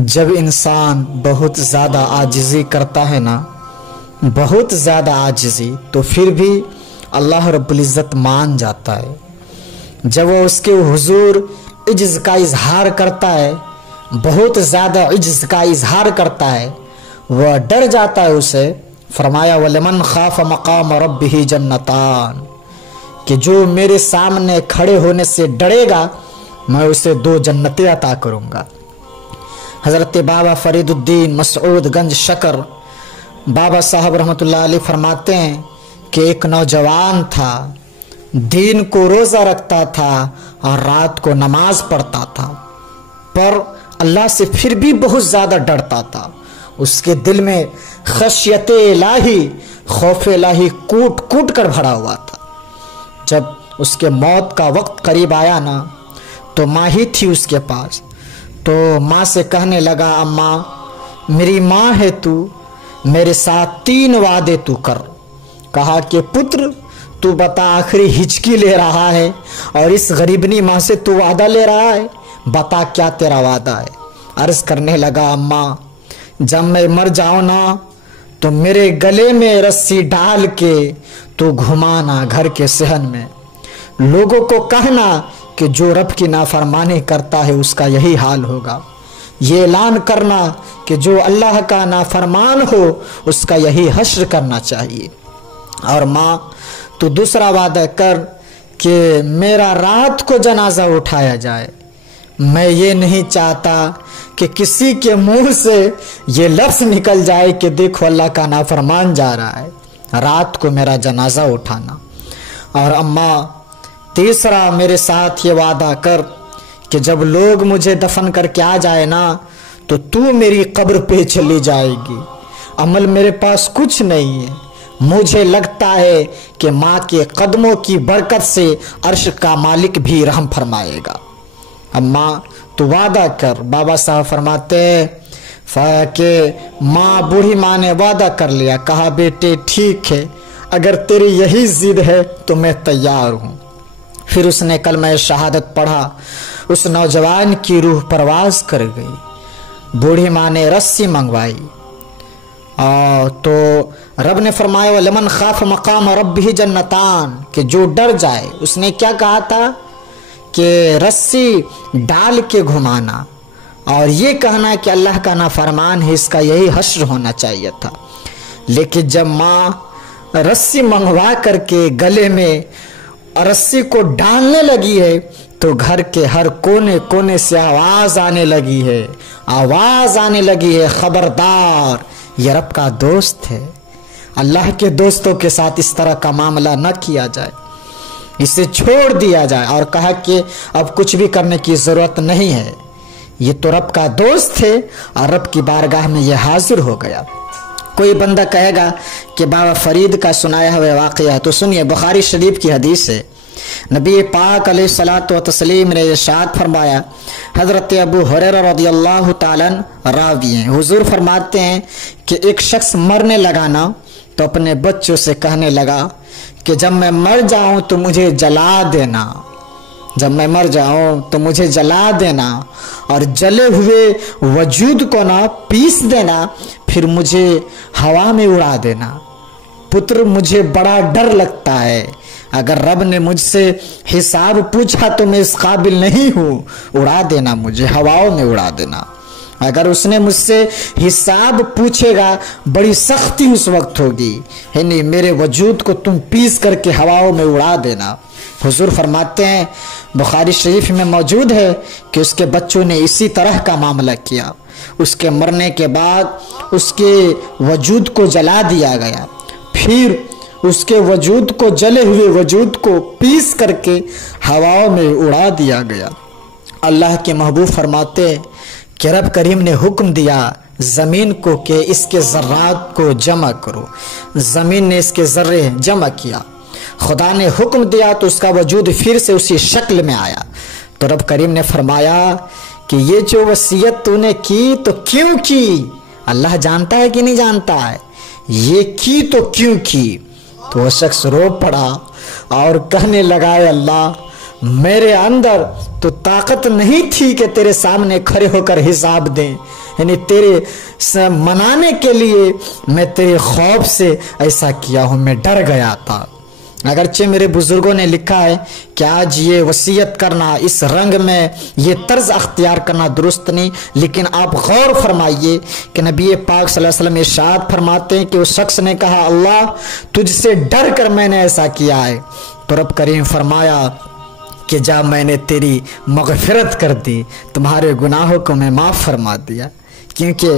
जब इंसान बहुत ज़्यादा आजिज़ी करता है ना, बहुत ज़्यादा आजिज़ी, तो फिर भी अल्लाह रब्बुल इज़्ज़त मान जाता है। जब वो उसके हुजूर इज्ज़ का इजहार करता है, बहुत ज़्यादा इज्ज़ का इजहार करता है, वह डर जाता है। उसे फरमाया वलिमन खाफ मकाम रब्बिही जन्नतान, कि जो मेरे सामने खड़े होने से डरेगा मैं उसे 2 जन्नतें अता करूँगा। हज़रत बाबा फरीदुद्दीन मसऊद गंज शकर बाबा साहब रहमतुल्लाह अलैह फरमाते हैं कि एक नौजवान था, दिन को रोज़ा रखता था और रात को नमाज पढ़ता था, पर अल्लाह से फिर भी बहुत ज़्यादा डरता था। उसके दिल में खशियत इलाही, खौफ इलाही कूट कूट कर भरा हुआ था। जब उसके मौत का वक्त करीब आया ना, तो माँ ही थी उसके पास। तो माँ से कहने लगा, अम्मा मेरी माँ है तू, मेरे साथ 3 वादे तू कर। कहा कि पुत्र तू बता, आखिरी हिचकी ले रहा है और इस गरीबनी माँ से तू वादा ले रहा है, बता क्या तेरा वादा है। अर्ज करने लगा, अम्मा जब मैं मर जाऊँ ना, तो मेरे गले में रस्सी डाल के तू घुमाना घर के सहन में, लोगों को कहना कि जो रब की नाफरमानी करता है उसका यही हाल होगा। ये ऐलान करना कि जो अल्लाह का नाफरमान हो उसका यही हश्र करना चाहिए। और माँ तू दूसरा वादा कर कि मेरा रात को जनाजा उठाया जाए। मैं ये नहीं चाहता कि किसी के मुंह से ये लफ्ज़ निकल जाए कि देखो अल्लाह का नाफरमान जा रहा है, रात को मेरा जनाजा उठाना। और अम्मा तीसरा मेरे साथ ये वादा कर कि जब लोग मुझे दफन करके आ जाए ना, तो तू मेरी कब्र पे चली जाएगी। अमल मेरे पास कुछ नहीं है, मुझे लगता है कि माँ के कदमों की बरकत से अर्श का मालिक भी रहम फरमाएगा। अम्मा तू वादा कर। बाबा साहब फरमाते कि माँ, बूढ़ी माँ ने वादा कर लिया। कहा बेटे ठीक है, अगर तेरी यही जिद है तो मैं तैयार हूँ। फिर उसने कलमा शहादत पढ़ा, उस नौजवान की रूह परवाज कर गई। बूढ़ी माँ ने रस्सी मंगवाई तो रब ने फरमाया वलिमन खाफ मकाम रब्बिही जन्नतान, कि जो डर जाए। उसने क्या कहा था कि रस्सी डाल के घुमाना और ये कहना कि अल्लाह का नाफरमान है, इसका यही हश्र होना चाहिए था। लेकिन जब माँ रस्सी मंगवा करके गले में रस्सी को डालने लगी है, तो घर के हर कोने कोने से आवाज आने लगी है, आवाज आने लगी है, खबरदार ये रब का दोस्त है, अल्लाह के दोस्तों के साथ इस तरह का मामला न किया जाए, इसे छोड़ दिया जाए। और कहा कि अब कुछ भी करने की जरूरत नहीं है, ये तो रब का दोस्त है और रब की बारगाह में ये हाजिर हो गया। कोई बंदा कहेगा कि बाबा फरीद का सुनाया हुआ वाक़या, तो सुनिए, बुखारी शरीफ की हदीस है। नबी पाक अलैहिस्सलातु व तस्लीम ने इरशाद फरमाया, हज़रत अबू हुरैरा रज़ियल्लाहु ताला रावी हैं, हुजूर फरमाते हैं कि एक शख्स मरने लगा ना, तो अपने बच्चों से कहने लगा कि जब मैं मर जाऊं तो मुझे जला देना, जब मैं मर जाऊं तो मुझे जला देना और जले हुए वजूद को ना पीस देना, फिर मुझे हवा में उड़ा देना। पुत्र मुझे बड़ा डर लगता है, अगर रब ने मुझसे हिसाब पूछा तो मैं इस काबिल नहीं हूँ, उड़ा देना मुझे, हवाओं में उड़ा देना। अगर उसने मुझसे हिसाब पूछेगा बड़ी सख्ती उस वक्त होगी, है नहीं, मेरे वजूद को तुम पीस करके हवाओं में उड़ा देना। हुजूर फरमाते हैं, बुखारी शरीफ में मौजूद है कि उसके बच्चों ने इसी तरह का मामला किया। उसके मरने के बाद उसके वजूद को जला दिया गया, फिर उसके वजूद को, जले हुए वजूद को पीस करके हवाओं में उड़ा दिया गया। अल्लाह के महबूब फरमाते कि रब करीम ने हुक्म दिया ज़मीन को कि इसके ज़र्रात को जमा करो। ज़मीन ने इसके ज़र्रे जमा किया, खुदा ने हुक्म दिया तो उसका वजूद फिर से उसी शक्ल में आया। तो रब करीम ने फरमाया कि ये जो वसीयत तूने की तो क्यों की? अल्लाह जानता है कि नहीं जानता है? ये की तो क्यों की? तो वह शख्स रो पड़ा और कहने लगा, अल्लाह मेरे अंदर तो ताकत नहीं थी कि तेरे सामने खड़े होकर हिसाब दें, यानी तेरे मनाने के लिए मैं तेरे खौफ से ऐसा किया हूं, मैं डर गया था। अगरचे मेरे बुजुर्गों ने लिखा है कि आज ये वसीयत करना, इस रंग में ये तर्ज अख्तियार करना दुरुस्त नहीं, लेकिन आप गौर फरमाइए कि नबी पाक सल्लल्लाहु अलैहि वसल्लम इरशाद फरमाते हैं कि उस शख्स ने कहा, अल्लाह तुझसे डर कर मैंने ऐसा किया है। तो रब करीम फरमाया कि जा मैंने तेरी मग़फ़िरत कर दी, तुम्हारे गुनाहों को मैं माफ़ फरमा दिया। क्योंकि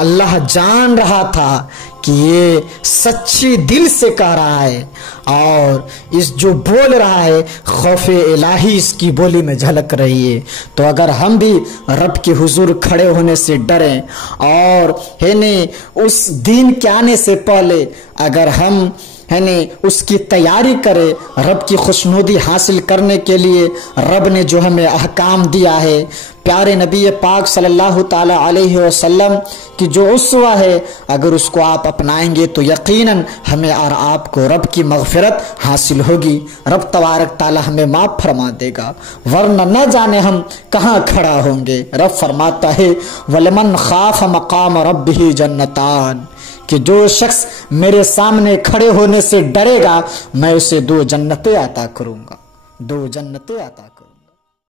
अल्लाह जान रहा था कि ये सच्ची दिल से कह रहा है और इस जो बोल रहा है खौफ इलाही इसकी बोली में झलक रही है। तो अगर हम भी रब के हुजूर खड़े होने से डरें और है ने उस दिन के आने से पहले अगर हम है ने उसकी तैयारी करे, रब की खुशनुदी हासिल करने के लिए रब ने जो हमें अहकाम दिया है, प्यारे नबी पाक सल्लल्लाहु ताला अलैहि वसल्लम की जो उस्वा है, अगर उसको आप अपनाएंगे तो यकीनन हमें और आपको रब की मग़फ़िरत हासिल होगी, रब तबारक ताला हमें माफ़ फरमा देगा, वरना न जाने हम कहाँ खड़ा होंगे। रब फरमाता है वलमन खाफ मकाम रब्बिही जन्नतान, कि जो शख्स मेरे सामने खड़े होने से डरेगा मैं उसे 2 जन्नतें अता करूंगा, 2 जन्नतें अता करूंगा।